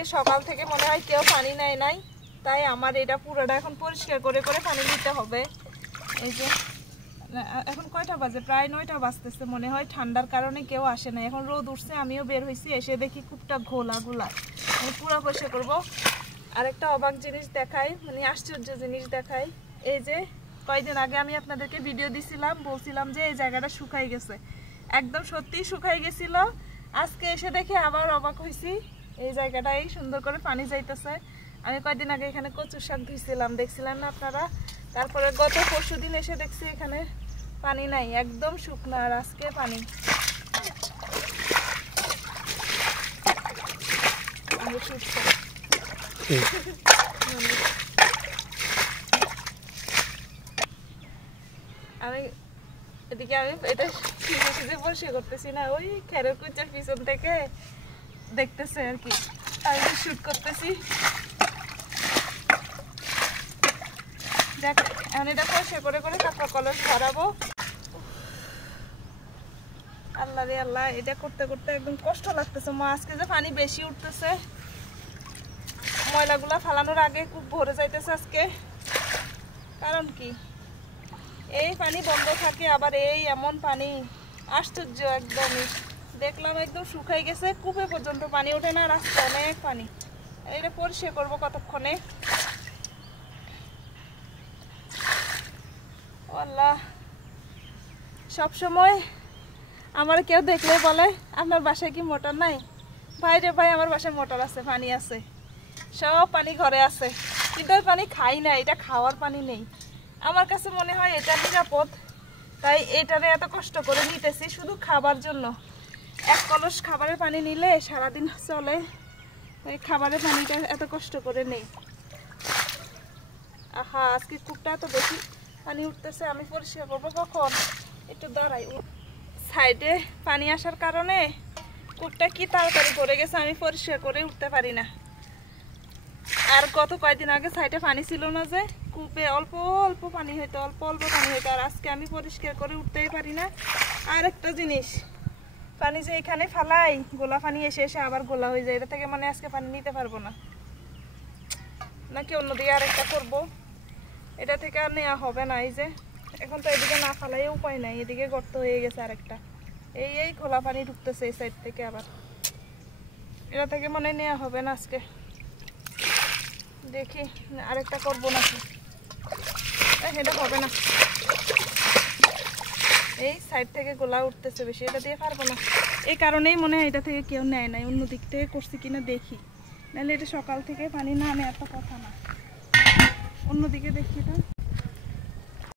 আজকে সকাল থেকে মনে হয় কেউ পানি নেয় নাই, তাই আমার এটা পুরোটা এখন পরিষ্কার করে করে পানি দিতে হবে। এই যে এখন কয়টা বাজে, প্রায় 9টা বাজতেছে, মনে হয় ঠান্ডার কারণে কেউ আসে না। এখন রোদ উঠছে, আমিও বের হয়েছি, এসে দেখি কূপটা ঘোলা ঘোলা। আমি পুরো পরিষ্কার করবো। আরেকটা অবাক জিনিস দেখাই, মানে আশ্চর্য জিনিস দেখাই। এই যে কয়েকদিন আগে আমি আপনাদেরকে ভিডিও দিছিলাম, বলছিলাম যে এই জায়গাটা শুকাই গেছে, একদম সত্যি শুকাই গেছিল। আজকে এসে দেখি আবার অবাক হয়েছি, এই জায়গাটাই সুন্দর করে পানি যাইতেছে। আমি কয়েকদিন আগে এখানে কচুর শাক ধুইছিলাম, দেখছিলেন না আপনারা। তারপরে গত পরশুদিন এসে দেখছি এখানে পানি নাই, একদম শুকনো। আর আজকে পানি। আমি এদিকে আমি এটা সিজে সিজে বসে করতেছি না, ওই খেরের কুচার পিছন থেকে দেখতেছে আর কি, আমি শুট করতেছি। দেখ এখন এটা পরিষ্কার করে করে তারপর কলস ভরাবো। আল্লাহ রে আল্লাহ, এটা করতে করতে একদম কষ্ট লাগতেছে। মা আজকে যে পানি বেশি উঠতেছে, ময়লাগুলা ফালানোর আগে খুব ভরে যাইতেছে আজকে। কারণ কি এই পানি বন্ধ থাকে, আবার এই এমন পানি আশ্চর্য একদমই। দেখলাম একদম শুকাই গেছে, কূপে পর্যন্ত পানি ওঠে না, রাস্তা অনেক পানি। এটা পরিষ্কার করবো কতক্ষণে। আল্লাহ, সবসময় আমার কেউ দেখলে বলে আপনার বাসায় কি মোটর নাই? ভাই রে ভাই, আমার বাসায় মোটর আছে, পানি আছে, সব পানি ঘরে আছে, কিন্তু ওই পানি খাই না, এটা খাওয়ার পানি নেই। আমার কাছে মনে হয় এটা নিরাপদ, তাই এটারে এত কষ্ট করে নিতেছি শুধু খাবার জন্য। এক কলস খাবারের পানি নিলে সারাদিন চলে, তাই খাবারের পানিটা এত কষ্ট করে নেই। আহা, আজকে কূপটা এত বেশি পানি উঠতেছে, আমি পরিষ্কার করবো কখন? একটু দাঁড়াই। সাইডে পানি আসার কারণে কূপটা কি তাড়াতাড়ি পড়ে গেছে, আমি পরিষ্কার করে উঠতে পারি না। আর গত কয়েকদিন আগে সাইডে পানি ছিল না, যে কূপে অল্প অল্প পানি হইতো, অল্প অল্প পানি হইতো। আর আজকে আমি পরিষ্কার করে উঠতেই পারি না। আর একটা জিনিস, পানি যে এখানে ফালাই, গোলা পানি এসে এসে আবার গোলা হয়ে যায়, এটা থেকে মানে আজকে পানি নিতে পারবো না, নাকি অন্যদিকে আরেকটা করবো, এটা থেকে আর নেওয়া হবে না। এই যে এখন তো এদিকে না ফালাই উপায় নাই, এদিকে গর্ত হয়ে গেছে আরেকটা, এই খোলা পানি ঢুকতেছে এই সাইড থেকে, আবার এটা থেকে মনে নেওয়া হবে না আজকে। দেখি আরেকটা করবো নাকি, এটা হবে না, এই সাইড থেকে গোলা উঠতেছে বেশি, এটা দিয়ে পারবো না। এই কারণেই মনে হয় এটা থেকে কেউ নেয় নাই, অন্য দিক থেকে করছি কিনা দেখি, নাহলে এটা সকাল থেকে পানি না নেওয়ার তো কথা না। অন্যদিকে দেখি তো।